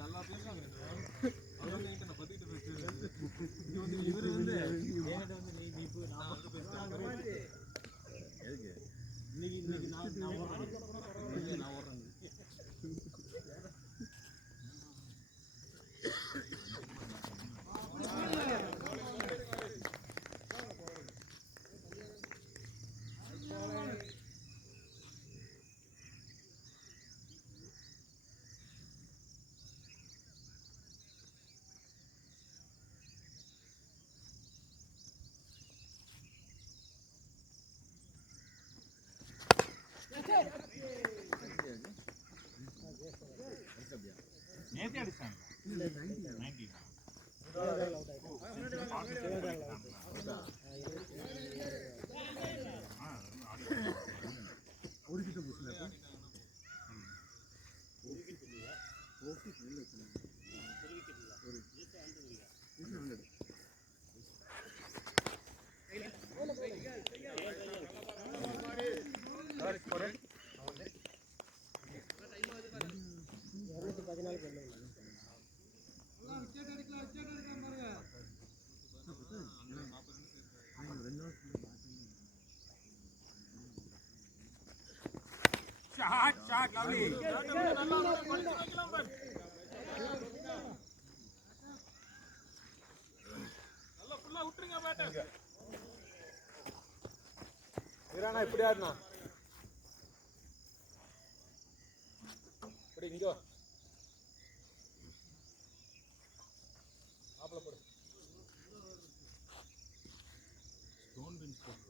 நல்லா பேசுறாங்க. அவரே என்கிட்ட நான் பத்திட்டு பேசுறேன். இவரு வந்து என்கிட்ட வந்து நீ போய் நான் வந்து பேசுறேன். எதுக்கு இன்னைக்கு நான் ஓடுறேன். நான் ஓடுறேன். நேத்தே அடிச்சாங்க. இல்ல 90 ஓடிக்கிட்ட புஷ்ல ஓகே இல்ல ஒரு shot lovely நல்லா ஃபுல்லா விட்டுருங்க பேட்டர் இரானா இப்படி ஆடுனா இப்படி இங்க ஆப்ல போடு ஸ்டோன் பெஞ்ச் போடு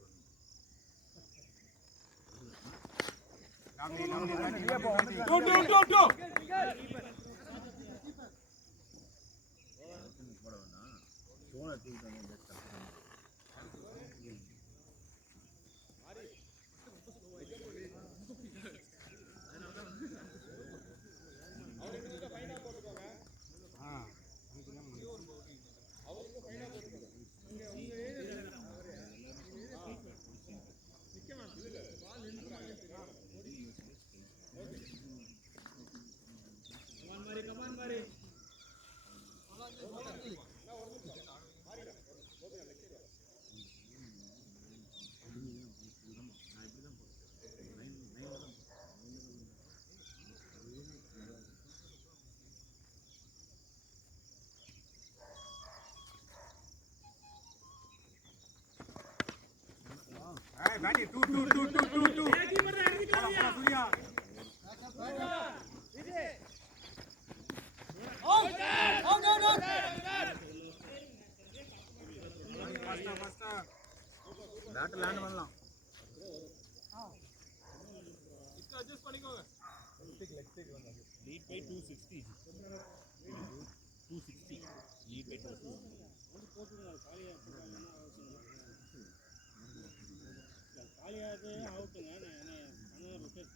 Bani 2 பேட் லேண்ட் பண்ணலாம் इसको adjust பண்ணிக்கோங்க லெக் ஸ்டேஜ் வந்தா lead by 260 lead by 260 போட்டுங்க காலியா காலியாவே அவுட்ங்க நான் ரொட்டேட்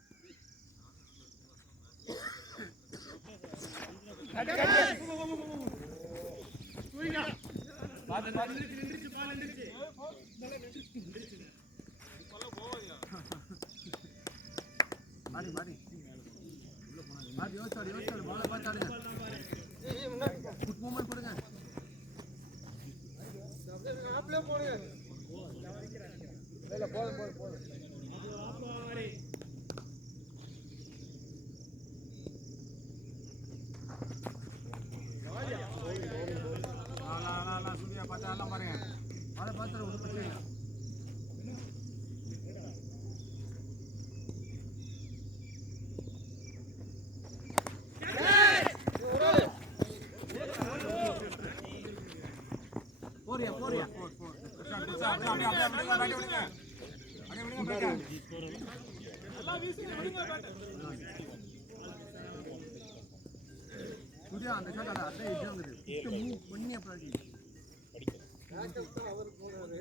போய்டா பாத்து நின்னுச்சு பால் நின்னுச்சு இப்பல போவாயா மாடி மாடி உள்ள போனா மாடி யோசிச்சு பால் பாத்தாடுங்க ஏய் முன்னாடி குட் மூவ்மென்ட் கொடுங்க அப்படியே போடுங்க இல்ல போடு அது ஆப்பாரி la subida para la pared. Ahora pasa lo que pasa. Poria. Sudah அந்த ஷாட் அத அப்படியே இடியாங்குது. கிட்ட மூவ் பண்ணி அப்படி அடிங்க. பேக்கப் தான் அவர் போறாரு.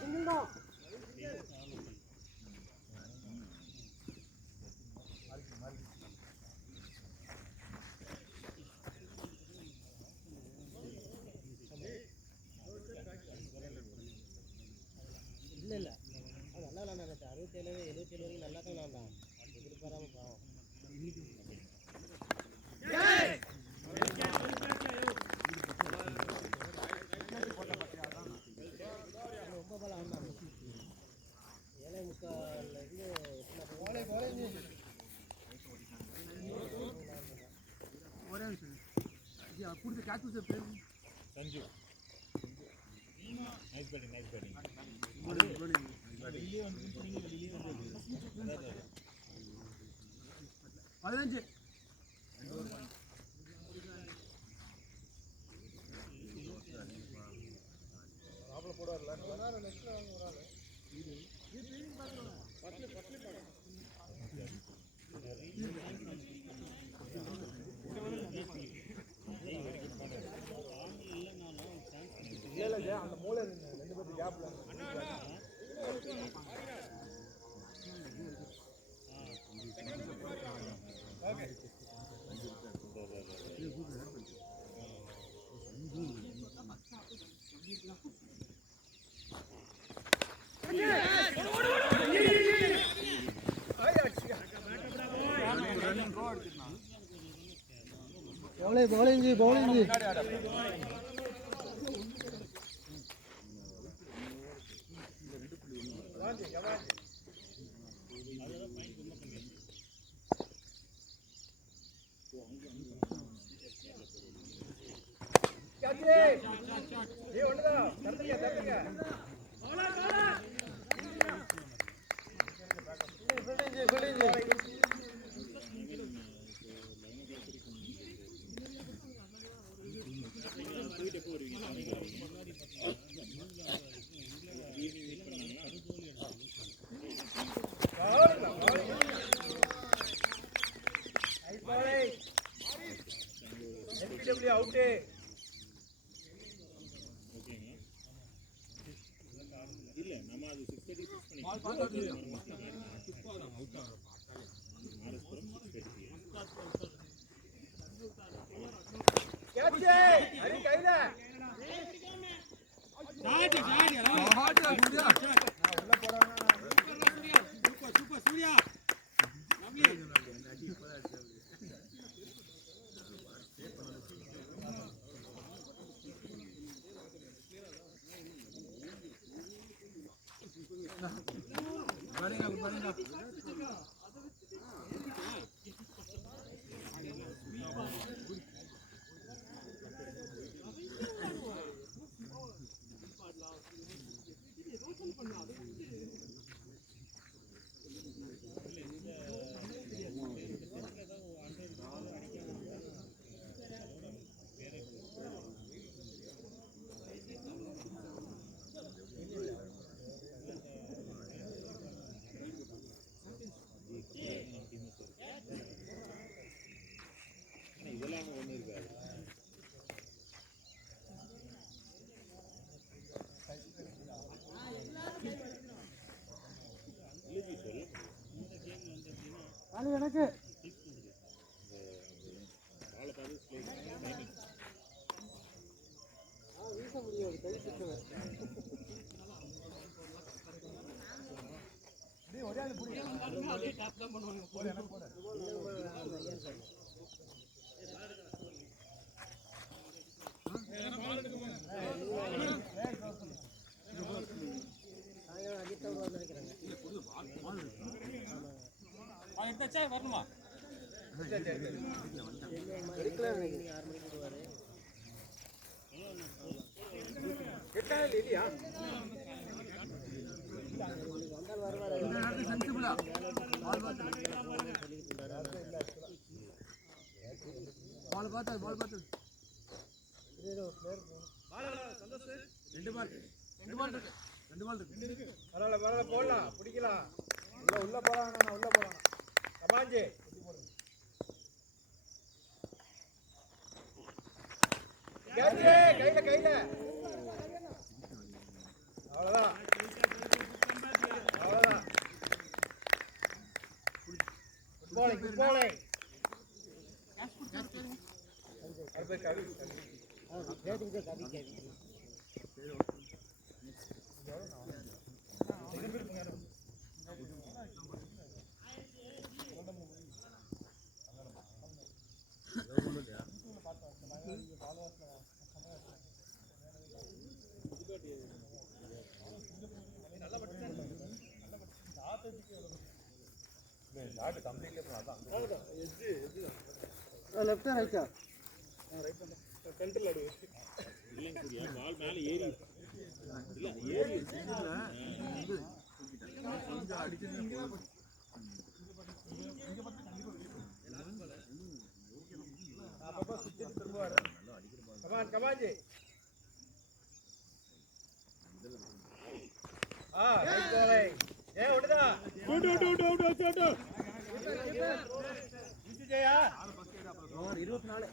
சிங்கிள்டா संजू नाइस बैटिंग 15 அந்த மூளை ரெண்டு பேருக்கு கேப்ல bowling ji out இல்ல நம்ம அது 6:36 பால் பாத்து அவுட் ஆறோம் கேட்ச் அரி கைல ஷாட் சூர்யா உள்ள போறானா சூப்பர் சூர்யா நம்பி எனக்கு வீச முடியாது கை சுற்றுவேன் ஒரே ஆள் புடி டாப் தான் பண்ணுவாங்க போடு எனக்கு போடு பால் எடுக்க போங்க அஜித் அவர் நினைக்கிறாங்க இல்ல புது பால் எடுத்தா வரணுமா எடுக்கல 6 மணிக்கு வருவாரு கேட்டால இல்லையா வந்தால் வருவாரு இந்த சென்சிபிளா பால் பால் சந்தோஷ் ரெண்டு பால் இருக்கு பரவாயில்ல போடலாம் பிடிக்கலாம் உள்ள போறான் கமாஞ்சே கையில அவ்வளவுதான் குட் பாலிங் ஷாட் கம்ப்ளீட்ல அதான் லெஃப்டா ரைட்டா சென்டர்ல அடி இல்லைங்க சூர்யா பால் மேலே ஏறி இல்ல ஏறி வந்து கொஞ்சம் அடிச்சிருந்தா அப்பப்ப சுத்தி திரும்புவாரு கமான் ஜி ரைட் பால் ஏ ஓடுடா ஓடு இது ஜெயா 24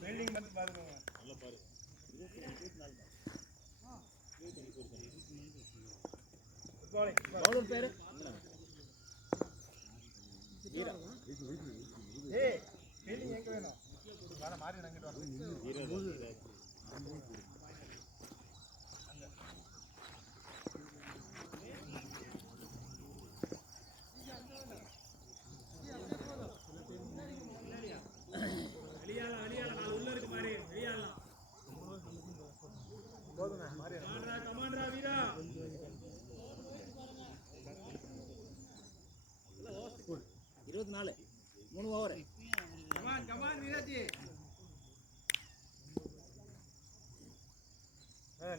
ஃபீல்டிங் மட்டும் பாருங்க நல்லா பாரு 24 பவுலர் பேரு ஏய் ஃபீல்டிங் எங்க வேணும் வர மாறி நங்கிட்டு வா போதுங்க மாறி கமாண்டரா வீரா 24 3 ஓவர் கமான் வீராஜி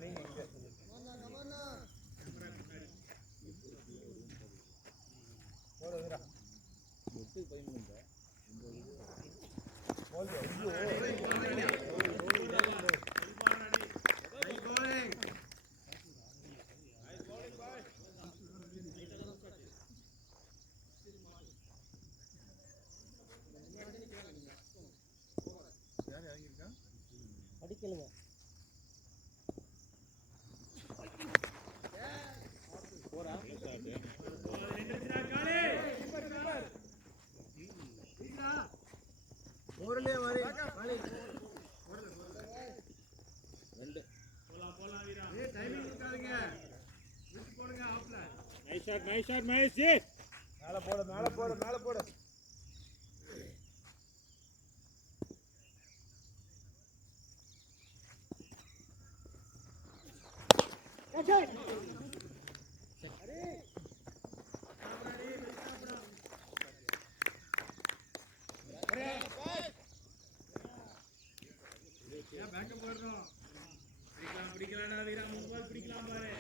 நீங்க இங்க போடு வீரா முட்டு பயனுங்க போடு அடிக்கலுங்க ஓரலே மாறி மாறி 2 போலாம் வீரா ஏய் டைமிங் இருக்காதீங்க விட்டு போடுங்க ஆப்ல நைஸ் ஷாட் மகேஷ் ஜி மேல போடு பேக்கப் போடுறோம் பிடிக்கலாம்டா வீரா 3 பால் பிடிக்கலாம் பாரு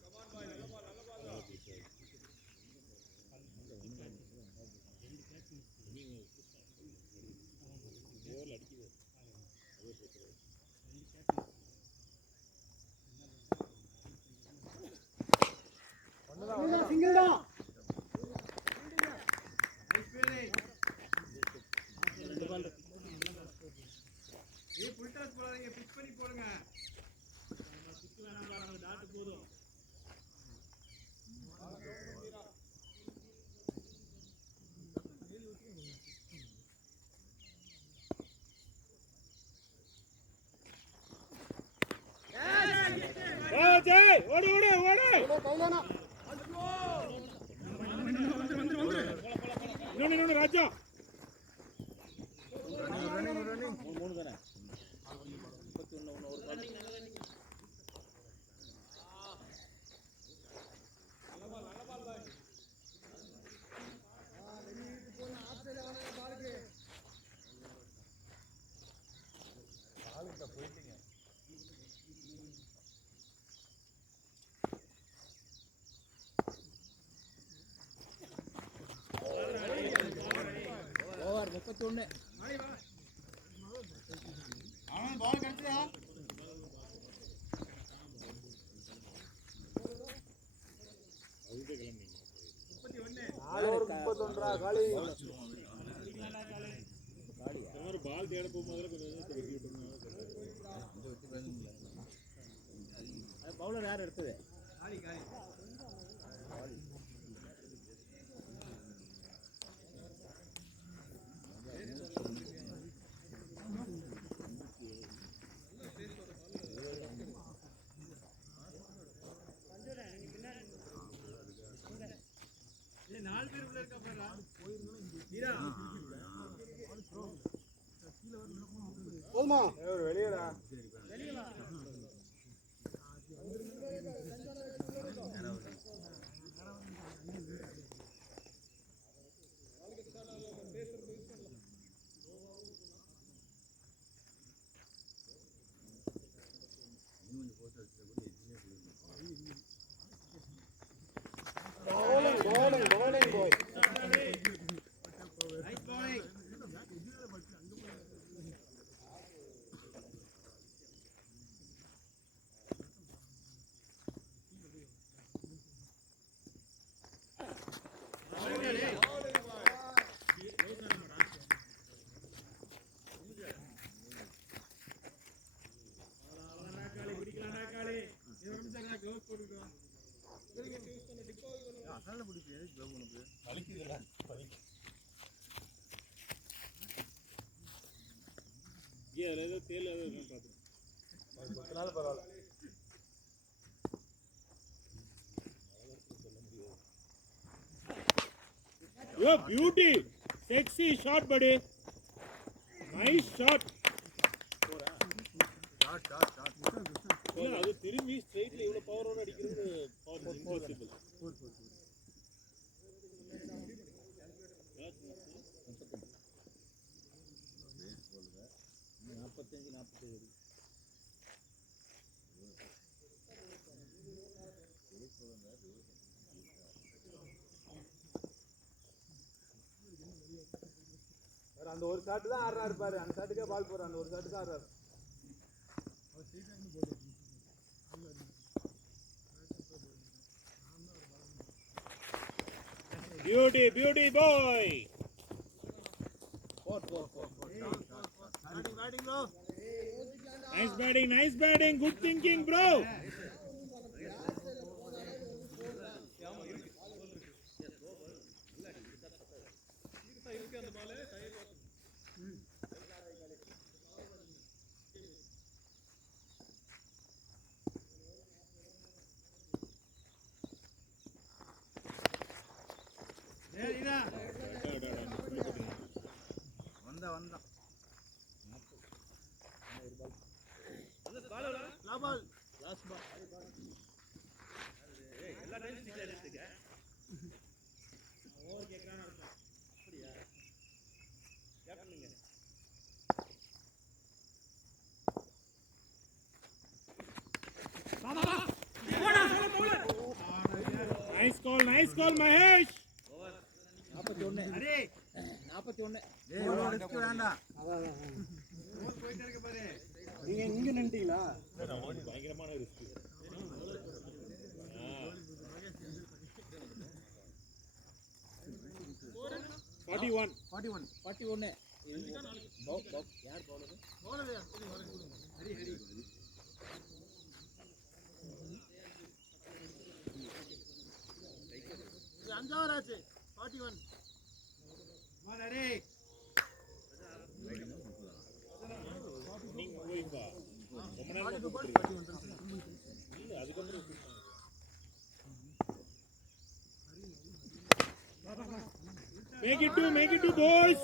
கமான் பாய் நல்ல பால் ஓவர்ல அடிக்குது ஒண்ணுதான் சிங்கிள் தான் நைஸ் ஃபீல்டிங் 2 பால் ஏய் ஃபுல் டாஸ் போடாதீங்க பிச் பண்ணி போடுங்க பிச் வேணாம் பாருங்க டாட் போதும் ஜெய் ஓடு கைலானா இன்னொன்னு ராஜா 3 தானே 31 ஒரு பால் ஆளுகிட்ட போயிட்டீங்க ஓவர் 31 அவன் பால் கிடைச்சதா அதுக்கு கிளம்பி 31 காலி ஒரு பால் தேட போகும்போது கொஞ்சம் வெட்டி விட்டுருந்தாங்க பவுலர் யார் எடுத்தது காலி நாலு பேர் உள்ள இருக்கா பாருடா வீரா போதுமா ஒரு வெளியடா bowling boy. ஏதோ தேல் ஏதோ பார்த்து Yo, beauty! Sexy shot, buddy! Nice shot! இல்ல அது திரும்பி ஸ்ட்ரைட்ல இவ்வளவு பவரோட அடிக்கிறது இம்பாசிபிள். 45-47. அந்த ஒரு ஷாட் தான் ஆடுறாரு பாரு, அந்த ஷாட்டுக்கே பால் போறாரு, அந்த ஒரு ஷாட்டுக்கு ஆடுறாரு. Beauty, beauty boy! Nice batting, good thinking, bro! வந்தா லாஸ்ட் பால் எல்லா டைம் ஸ்டிக் அடிச்சிட்டீங்க. ஓவர் கேக்குறானே அர்த்தம். அப்படியே கேப்டன் நீங்க. Nice call, Mahesh! 41. அடே 41. இவ்வளவு ரிஸ்க் வேண்டாம். ஓவர் போயிட்டே இருக்கு பாரு. நீங்க இங்க நின்னுட்டீங்களா? பயங்கரமான ரிஸ்க். 41. யார் பவுலர்? ஹரி. அஞ்சாவது ஆச்சு. 41. மாடரே. நீங்க போயிப்பா. ரொம்ப நேரம் இல்ல அதுக்கப்புறம் Make it two boys.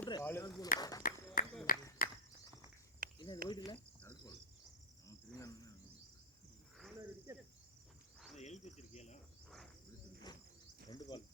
விட்டுரு. என்ன இது போயிட்டு இல்ல? எழுதி வச்சிருக்கீங்களா? 2 பால்.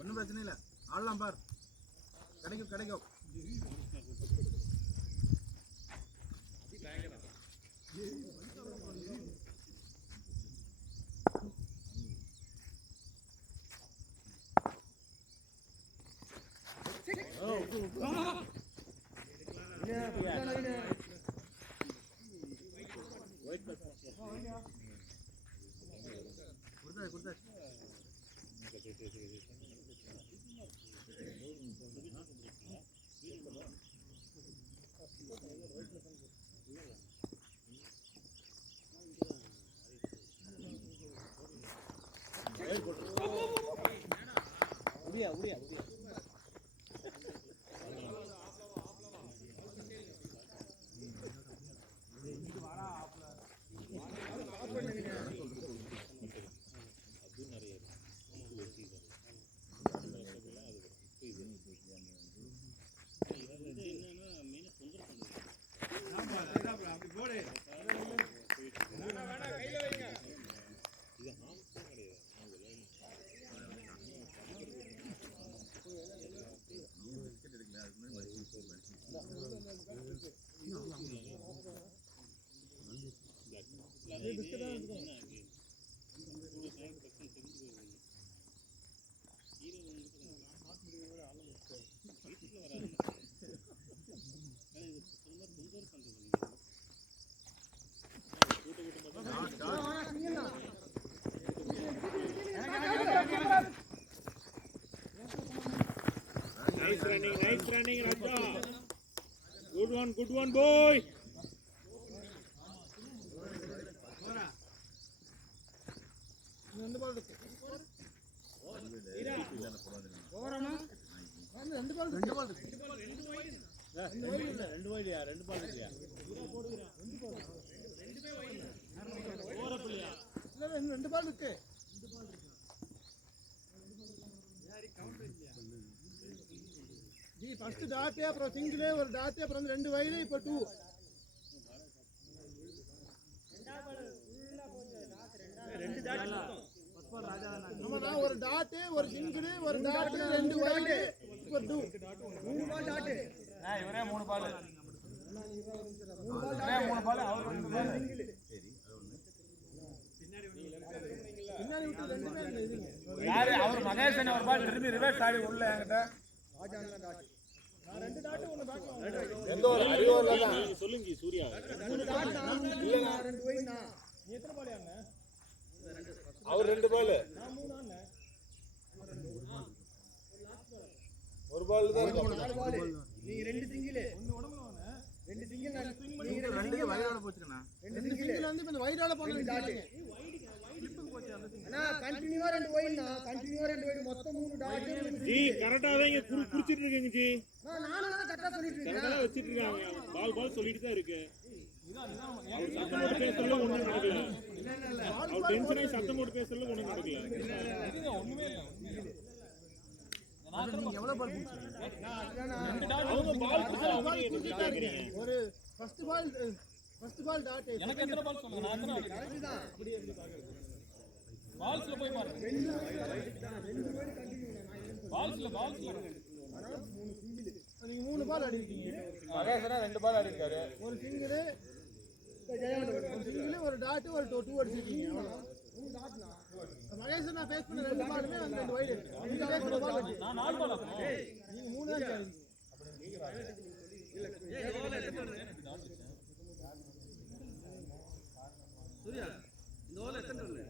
ஒன்றும் பிரச்சனை இல்லை, ஆடலாம் பார், கிடைக்கும். Nice running, Raja. Good one, boy. First dot அப்புறம் சிங்கிள் ஒரு டாட் அப்புறம் ரெண்டு வைடு இப்போ 2 ரெண்டு டாட் ஆமாடா ஒரு டாட் ஒரு சிங்கிள் ஒரு டாட் ரெண்டு வைடு இப்போ 2 மூணு பால் டாட் இவரே 3 பால் மூணு பால் அவர் 2 பால் சிங்கிள் பின்னாடி விட்டு ரெண்டுமே இல்ல யாரு அவர் மகேஷன் ஒரு பால் திரும்பி ரிவர்ஸ் ஆடி உள்ள என்கிட்ட நான் ரெண்டு டாட் ஒன்னு பாக்கலாம் எந்த ஒரு அறிவோல தான் சொல்லுங்க சூர்யா மூணு டாட் இல்ல ரெண்டு வைடு நான் நீ எத்தனை பால் ஆங்க அவர் 2 பால் நான் 3 ஆனே ஒரு பால் தான் நாலு பால் நீ ரெண்டு சிங்கிள் ஒன்னு உடம்புல வானே ரெண்டு சிங்கிள் நான் நீ ரெண்டு வைடால போச்சுனா ரெண்டு சிங்கிள் வந்து இந்த வைடால போன டாட் அண்ணா கண்டினியூவா ரெண்டு வைடுனா கண்டினியூவா ரெண்டு வைடு மொத்தம் 3 டாட் ஜி கரெக்ட்டா தான் குடிச்சிட்டு இருக்கீங்க ஜி நானும் தான் கரெக்ட்டா சொல்லிட்டு இருக்கேன் கரெக்ட்டா வச்சிட்டு இருக்காங்க பால் சொல்லிட்டு தான் இருக்கு அவர் சத்தம் போட்டு பேசல ஒண்ணும் நடக்கல அவர் டென்ஷனே சத்தம் போட்டு பேசல ஒண்ணும் நடக்கல இதுங்க ஒண்ணுமே இல்ல நீங்க எவ்வளவு பால் போடுறீங்க அவங்க பால் குடிச்சா ஒரு ஃபர்ஸ்ட் பால் டாட் எனக்கு எத்தனை பால் சொல்லுங்க நான் எத்தனை அடிக்கிறேன் அதுதான் அப்படியே இருந்து பாக்குறது பால்ஸ்ல போய் பாருங்க ரெண்டு வைடு கண்டினியூ பால்ஸ்ல ஆனா 3 சிங்கிள் நீங்க 3 பால் அடிச்சீங்க மகேஷனா 2 பால் அடிச்சாரு ஒரு சிங்கிள் ஒரு சிங்கிள் ஒரு டாட் ஒரு 2 அடிச்சிட்டீங்க அவ்வளவுதான் 3 டாட்னா மகேஷ் நான் ஃபேஸ் பண்ண 2 பாலுமே அந்த 2 வைடு நீங்க ஃபேஸ் பண்ண பால் நான் 4 பால் ஆகும் நீங்க 3 தான் அடிச்சீங்க சூர்யா இந்த ஓவர் எத்தனை ரன்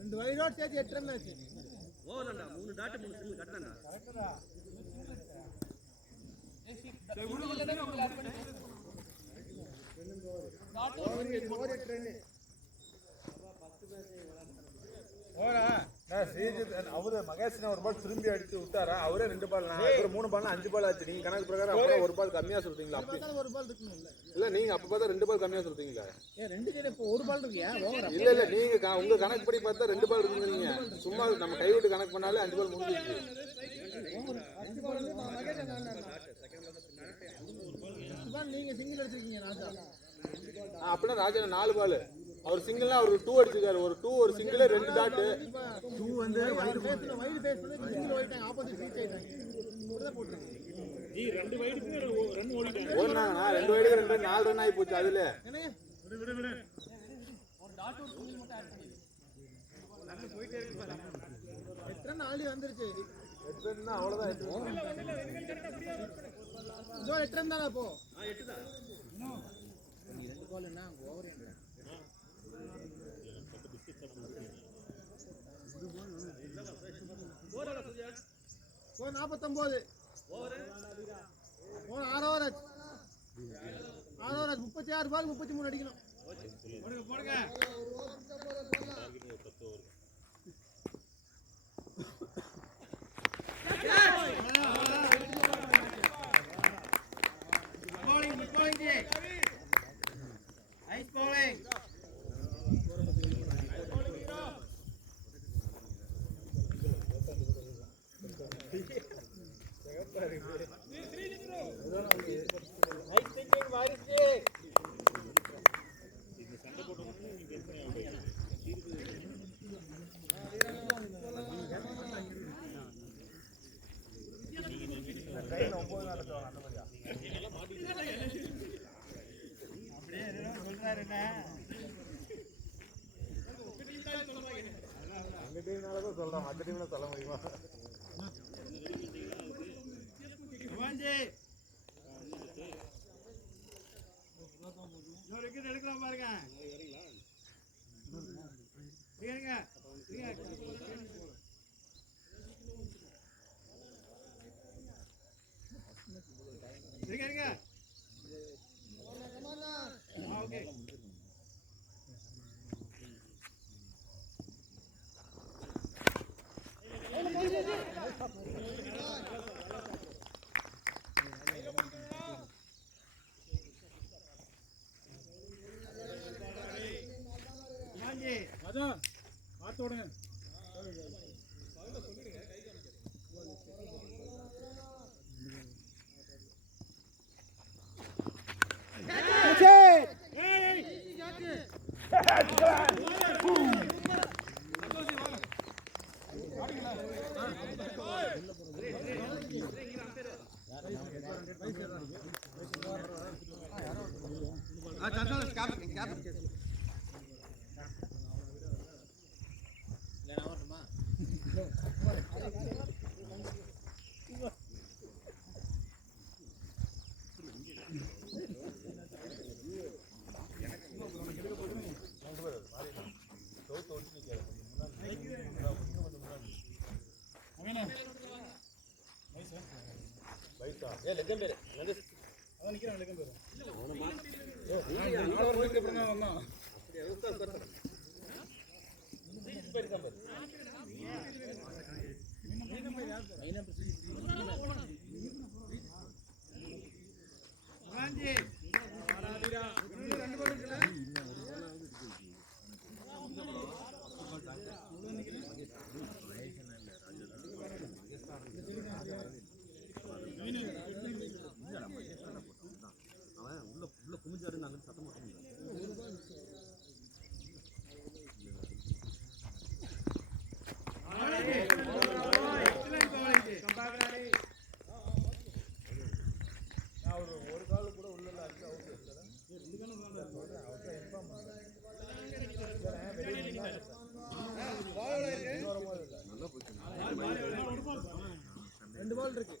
ரெண்டு வைடோட சேர்த்து 8 ரன் ஆச்சு ஓவர் ரன்டா 3 டாட் 3 சிங்கிள் கரெக்டாடா அவரு மகேஷ் ஒரு பால் திரும்பி அடிச்சு விட்டாரா அவரே 2 பால் அப்புறம் 3 பால் 5 பால் ஆச்சு நீங்க கணக்கு பிரகாரம் அப்புறம் ஒரு பால் கம்மியா சொல்றீங்களா ஒரு பால் இருக்கணும் இல்ல நீங்க அப்ப பார்த்தா 2 பால் கம்மியா சொல்றீங்களா ரெண்டு சைடு இப்போ ஒரு பால் இருக்கியா ஓவரா இல்ல நீங்க உங்க கணக்கு படி பார்த்தா 2 பால் இருக்குங்க சும்மா நம்ம கை விட்டு கணக்கு பண்ணாலே 5 பால் முடிஞ்சிருச்சு ஃபர்ஸ்ட் பால் வந்து மகேஷ் நான் நீங்க சிங்கிள் அடிச்சிருக்கீங்க ராஜா அப்படின்னா ராஜா 4 பால் அவர் சிங்கிள்னா அவர் 2 அடிச்சிருக்காரு ஒரு 2 ஒரு சிங்கிள் 2 டாட் 2 வந்து வைடு பேஸ் பண்ணி சிங்கிள் ஓடிட்டாங்க ஆப்போசிட் ரீச் ஆயிட்டாங்க ஒருதா போட்டுருங்க ஜி 2 வைடுக்கு ரன் ஓடிட்டாங்க ஓடுனாங்கண்ணா 2 வைடுக்கு 2 4 ரன் ஆகி போச்சு அதுல என்னங்க விடு ஒரு டாட் ஒரு சிங்கிள் மட்டும் ஆட் பண்ணி நல்லா போயிட்டே இருக்கு பாருங்க எத்தனை ஆல்ரெடி வந்துருச்சு அவ்வளவுதான் இன்னொரு 8 ரன் தானே அப்போ 8 தான். போறடா சூர்யா. ஸ்கோர் 49. ஓவர். போன 6 ஓவர் 36 பால் 33 அடிக்கணும். போடுங்க bowling nice bowling nice thinking வாரிசு இந்த சண்டை போட்டோம்னா நீங்க டென்ஷன் ஆகுது. ட்ரெயின் 9 நாள் நடத்துவாங்க அந்த மாதிரியா அப்படியே என்ன சொல்றாரு என்ன அந்த டீம்னால தான் சொல்றோம் மற்ற டீம்ல சொல்ல முடியுமா வாஞ்சி இன்னொரு விக்கெட் எடுக்கலாம் பாருங்க இருங்க இருங்க ஓகே ராஜா பார்த்து விடுங்க உள்ள குமிஞ்சாரு நாங்க சத்தம் போட்டோம் ஒரு கால் கூட உள்ள அடிச்சு அவுட் ரெண்டு பால் இருக்கு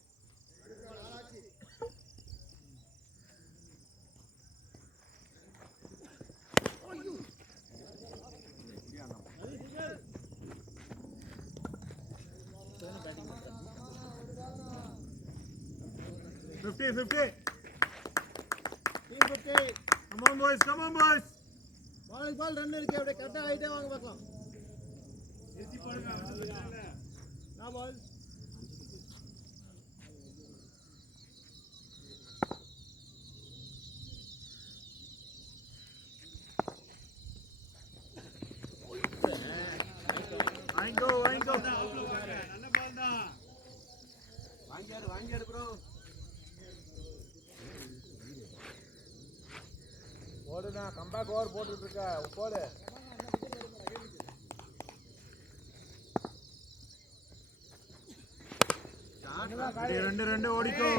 பால் ரன் இருக்கு அப்படியே கரெக்டா ஆயிட்டே வாங்க பார்க்கலாம் நான் பால் வாங்கியாரு ப்ரோ போடுனா கம்பேக் ஓவர் போட்டுட்டு இருக்க போடு ரெண்டு ஓடிக்கோ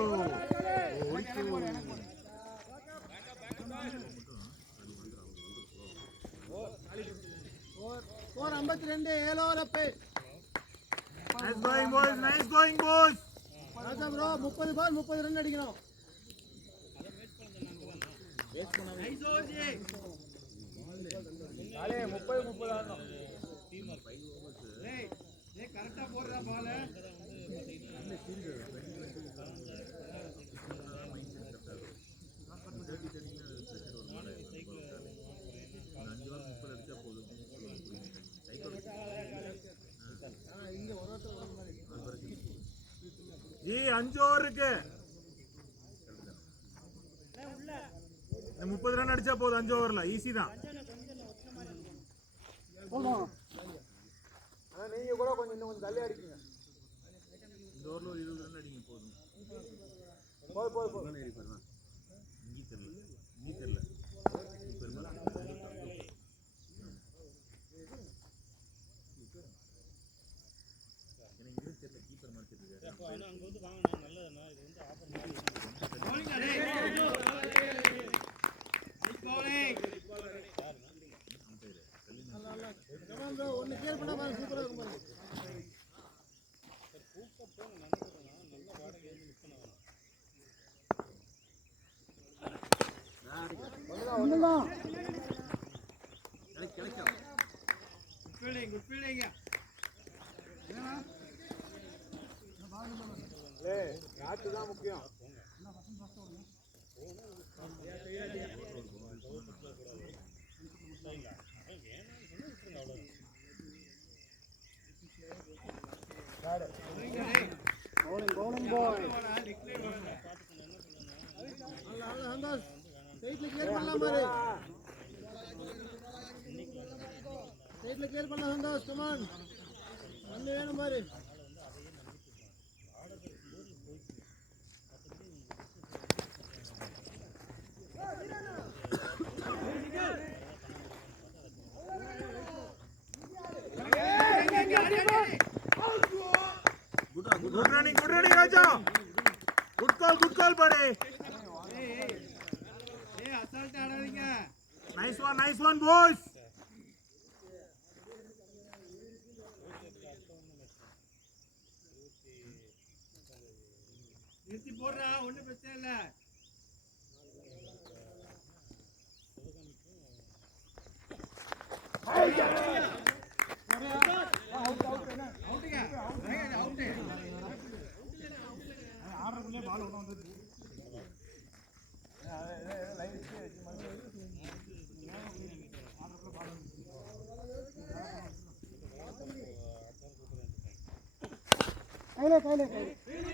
ஸ்கோர் 52 7 ஓவர் அப்பே நைஸ் கோயிங் பாய்ஸ் ராஜா ப்ரோ 30 பால் 30 ரன் அடிக்கணும் 30 ஆடணும். கரெக்டா போடுறா பால். ஜி 5 ஓவர் இருக்கு. 30 ரன் அடிச்சா போதும் 5 ஓவர்ல. ஈஸி தான். நீங்க கூட கொஞ்சம் இன்னும் கொஞ்சம் தள்ளி அடிக்கீங்க. இந்த ஓவர்ல ஒரு 20 ரன் அடிங்க போதும். போதும். இங்கி தெரியல. கீப்பர் மாத்திட்டு அங்க வந்து வாங்க நல்லதுன்னா இது வந்து ஆஃபர் ஒன்னு கிளியர் பண்ணா பாருங்க சூப்பரா இருக்கும் பாருங்க. தான் முக்கியம். bowling boy. சந்தோஷ் ஸ்ட்ரைட்ல கிளியர் பண்ணலாம் பாரு. ஸ்ட்ரைட்ல கிளியர் பண்ணலாம் சந்தோஷ். Come on. வந்து வேணும் பாரு. Good running, Raja. Good call, buddy. Nice one, boys. நிறுத்தி போடுறா, ஒண்ணும் பிரச்சனை இல்ல.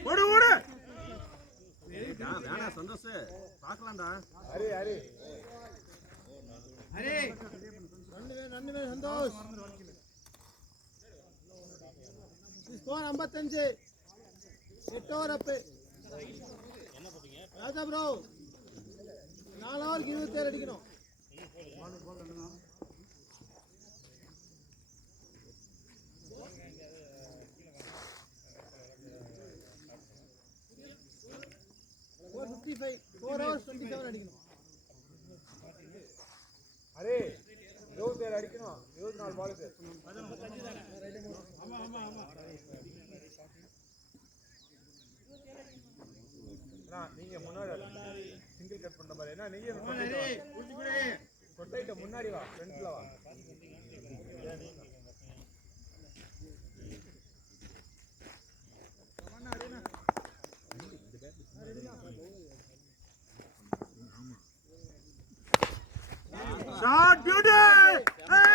ஓடு வேணா சந்தோஷ் பார்க்கலாம்டா. ஹரி நன்னு சந்தோஷ். ஸ்கோர் 55. 8 ஓவர் அப்பு. ராஜா ப்ரோ 4 ஓவருக்கு 27 அடிக்கணும். Four hours 27 அடிக்கணும். அரே 27 அடிக்கணும். 24 பாலுக்கு. ஆமா. நீங்க முன்னாடி சிங்கிள் கட் பண்ற மாதிரி என்ன நீங்க கொட்டைட்ட முன்னாடி வா, ஃப்ரண்ட்ல வா. Shot beauty. Hey!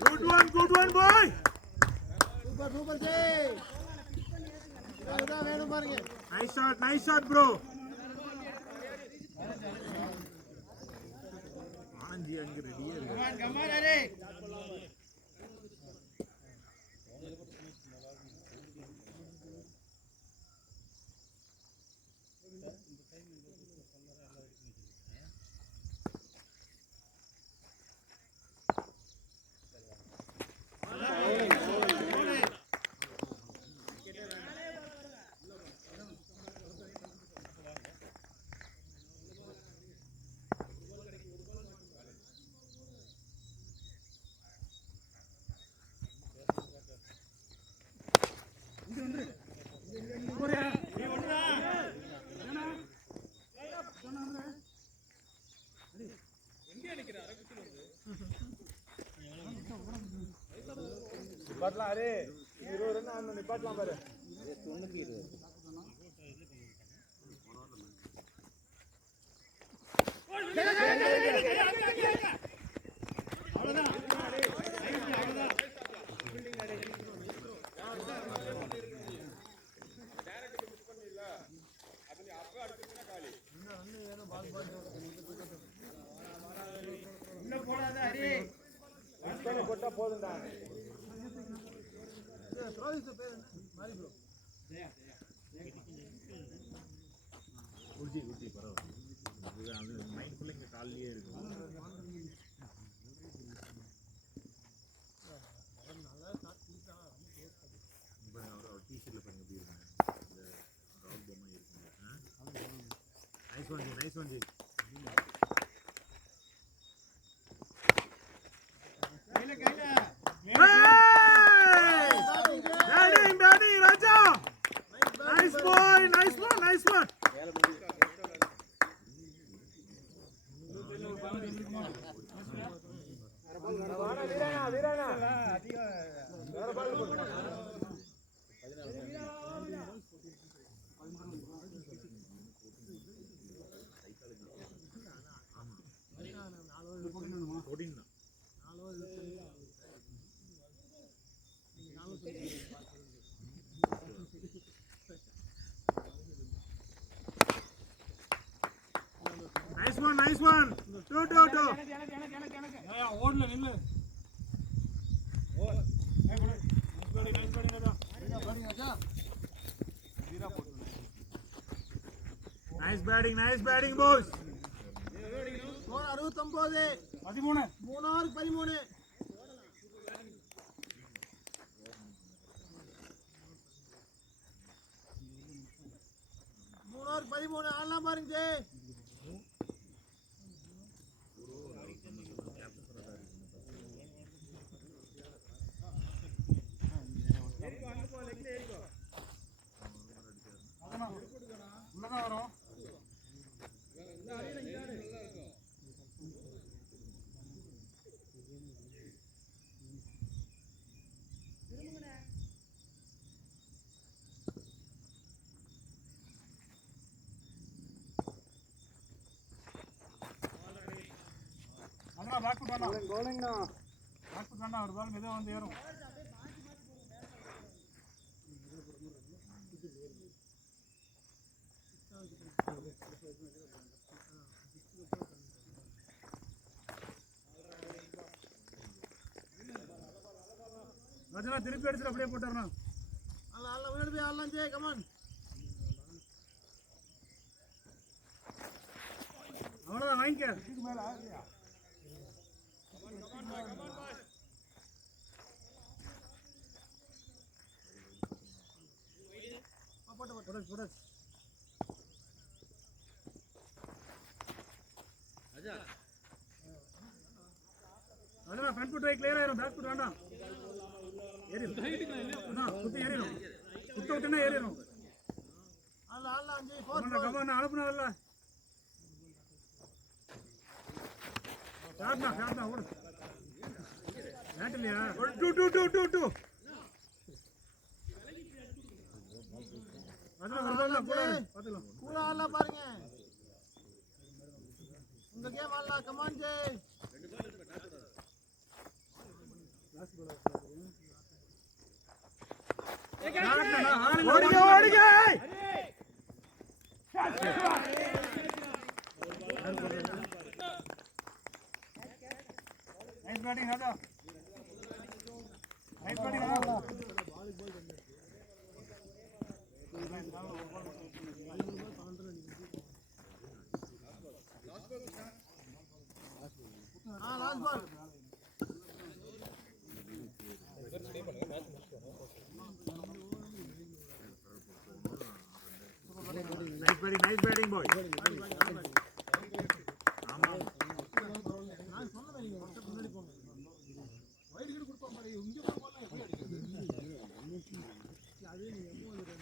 Good one, boy. Super Jay. வேணும் பாருங்க. Nice shot, bro. ஆனந்தி அங்க ரெடியா இருக்கு. Come on, அரே. நிப்பாட்டலாம் அரே 20 ரன் ஆன நிப்பாட்டலாம் பாரு. போட்டா போதும்டா. குட்டி பரவாயில்ல. அது மைண்ட் ஃபுல்லாக இங்கே காலையே இருக்கும். அவர் டிஷர்ட்டில் பாருங்க எப்படி இருக்காங்க. இந்த ராகுல் பொம்மை இருக்குங்க. Nice one G. Batting, Raja. Nice one. வீரானா. வேற பால் போடு. Nice one. Two. ஓடல நில்லு. Nice batting boys. ஸ்கோர் 69 13 13 13 ஆடலாம் பாருங்க. உள்ளதான் வரும். பேக் புட் வேண்டாம். ஒரு பால் மெதுவாக வந்து ஏறும். ரஜனா திருப்பி அடிச்சு அப்படியே போட்டாருண்ணா. ஆடலாம் ஜெய் கமான். அவ்வளோதான் வாங்கிக்க. இதுக்கு மேலே போட்டு அதெல்லாம் ஃப்ரண்ட் ஃபுட் கிளியர் ஆயிரும். பேக் ஃபுட் வேண்டாம். ஏறிடும். குத்தி ஏறிடும். குத்த விட்டுனா ஏறிடும். கமான் அனுப்புனால ஷாட்னா ஓடு. பேட் இல்லையா? 2 அதெல்லாம் ஒரு பால் தான் பாத்துக்கலாம். கூட ஆடலாம் பாருங்க. இந்த கேம் ஆடலாம். கமான் ஜெய். ஓடிங்க. Nice batting Raja. Last ball. Nice batting boy. நான் சொன்னேன் நீங்க ஒரு முன்னாடி போங்க. வைட் கிட்ட கொடுப்பா மாதிரி இங்க போறலாம் எப்படி அடிக்கிறது? அது நீங்க எப்போ வந்து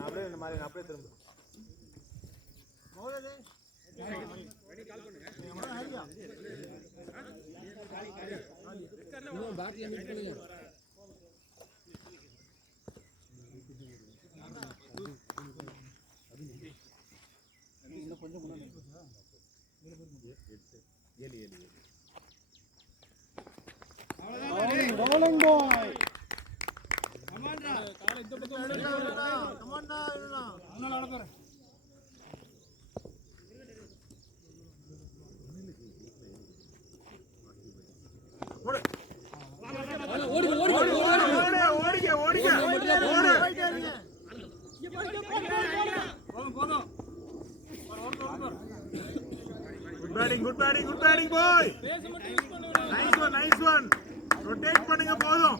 அப்படியே இந்த மாதிரி அப்படியே திரும்ப Rolling boy. Good batting, boy. Nice one. Rotate பண்ணுங்க போதும்.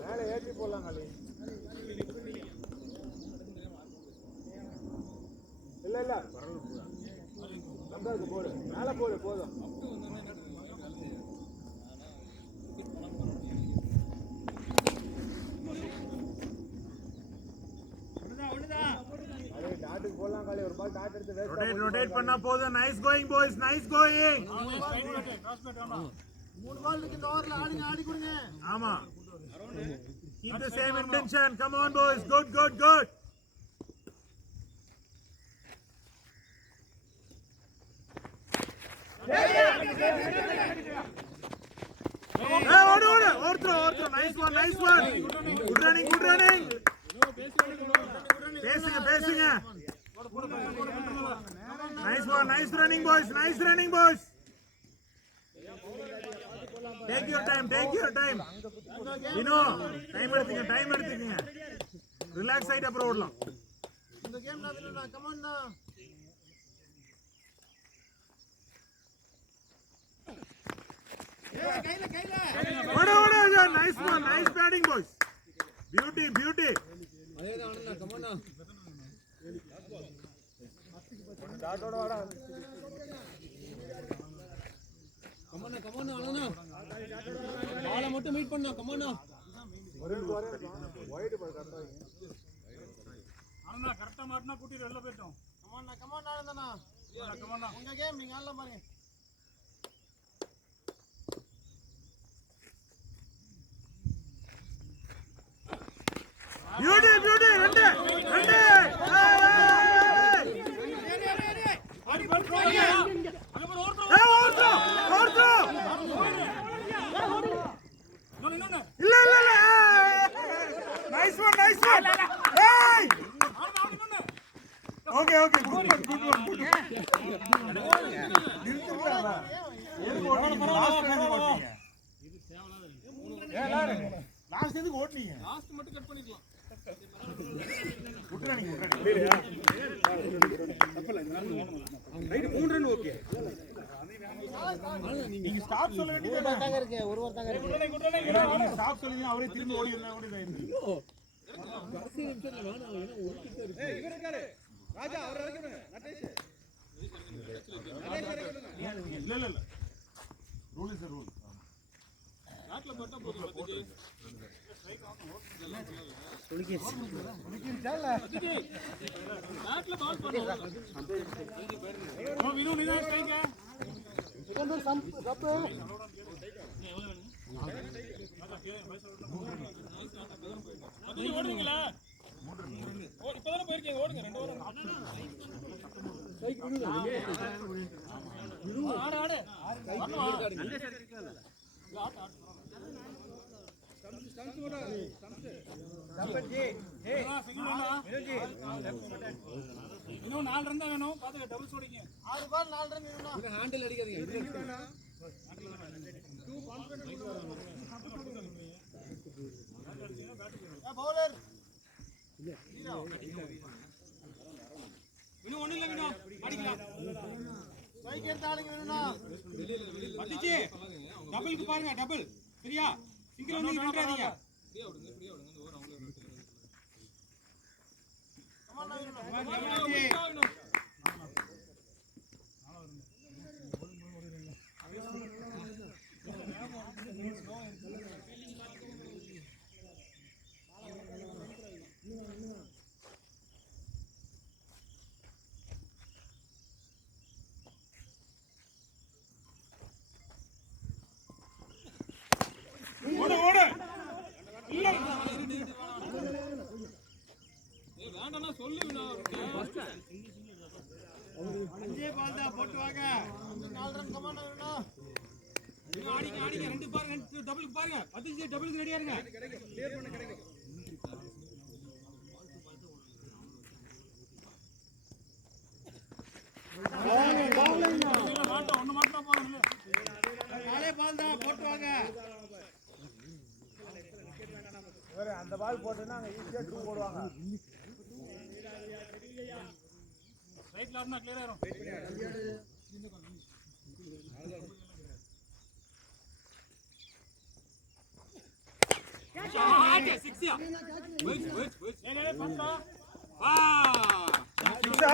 மேலே ஏற்றி போடலாம் காலி. இல்ல நம்பருக்கு போடு, மேலே போடு போதும். டாட்டுக்கு போடலாம் காலி, ஒரு பால் டாட் எடுத்து ரொட்டேட் பண்ணா போதும். Nice going boys, nice going. 3 பால் இருக்கு இந்த ஓவர்ல, ஆடி கொடுங்க. ஆமா, keep the same intention. Come on boys, good. Orthro. Nice one. Good running. Pacing. Nice one. Nice running, boys. Take your time. Time எடுத்துக்கங்க. Relax ஆயிட்டு அப்புறம் ஓடலாம். இந்த கேம் நடந்துனா கம் ஆன் டா. ஓடு. Nice one. Nice batting, boys. Beauty. டாட்டோட வாடா. Come on அண்ணா பாலை மட்டும் மீட் பண்ணோம். கமான் வைட் பால் கரெக்ட்டா அண்ணா கரெக்ட்டா மாட்டினா கூட்டி வெளில போய்ட்டோம். கமான் ஆனந்தனா. உங்க கேம் நீங்க ஆடலாம் பாருங்க. Beauty. ரெண்டு. Orthro. இல்ல. Nice one. Hey! Okay. Good one. Last எதுக்கு ஓடுனீங்க? லாஸ்ட் மட்டும் கட் பண்ணிக்கலாம். குட்ரானிங். Right 3 run okay. நீங்க ஸ்டாப் சொல்ல வேண்டியது ஒரு தாங்க இருக்கு. நீங்க ஸ்டாப் சொல்லுங்க, அவரே திரும்பி ஓடி வந்தா கூட இதாயிருக்கு. கடைசி நிமிஷத்துல வேணாம் ஒரு கிட்ட இருக்கு. இவர் இருக்காரு ராஜா, அவர் இறக்குங்க. நட்டேஷ் இல்ல. Rule is rule. நாட்ல பட்டா போதும். நாட்ல பால் போடுங்க. வினு நீங்க கைங்க. Second sub ஓடுவீங்களா? இப்பதானே போயிருக்கீங்க, ஓடுங்க 2 ஓவர். இன்னும் 4 ரன் தான் வேணும். பாத்துக்க டபுள் சோடிங்க. 6 பால் 4 ரன் வேணும்னா இல்ல ஹேண்டில் அடிக்காதீங்க. இது அடிக்கணும். பவுலர் இன்னும் ஒண்ணு இல்ல வேணும். அடிக்கலாம். ஸ்ட்ரைக் எடுத்து ஆடுங்க வேணும்னா பத்திச்சு. டபுளுக்கு பாருங்க டபுள். சரியா? சிங்கிள் வந்து விட்டுறாதீங்க. ஓடு ஓடு. இல்ல வேண்டாம்னா சொல்லு. 5 பால் தான் போட்டு வாங்க. 4 ரன் கமாண்ட் வேணும்னா அடிங்க அடிங்க. 2 பாருங்க. 2 டபுளுக்கு பாருங்க. 15 டபுளுக்கு ரெடியா இருங்க. கிளியர் பண்ண கிடைக்கும். ஒண்ணு மட்டும் போதும். 4 பால் தான் போட்டு வாங்க. அந்த பால் போட்டுனா அங்க ஈஸியா 2 போடுவாங்க. ரைட்ல ஆடுனா கிளியர் ஆயிரும். சிக்ஸியா. Wait wait wait. ஏய் பத்தா. ஆ சிக்ஸா.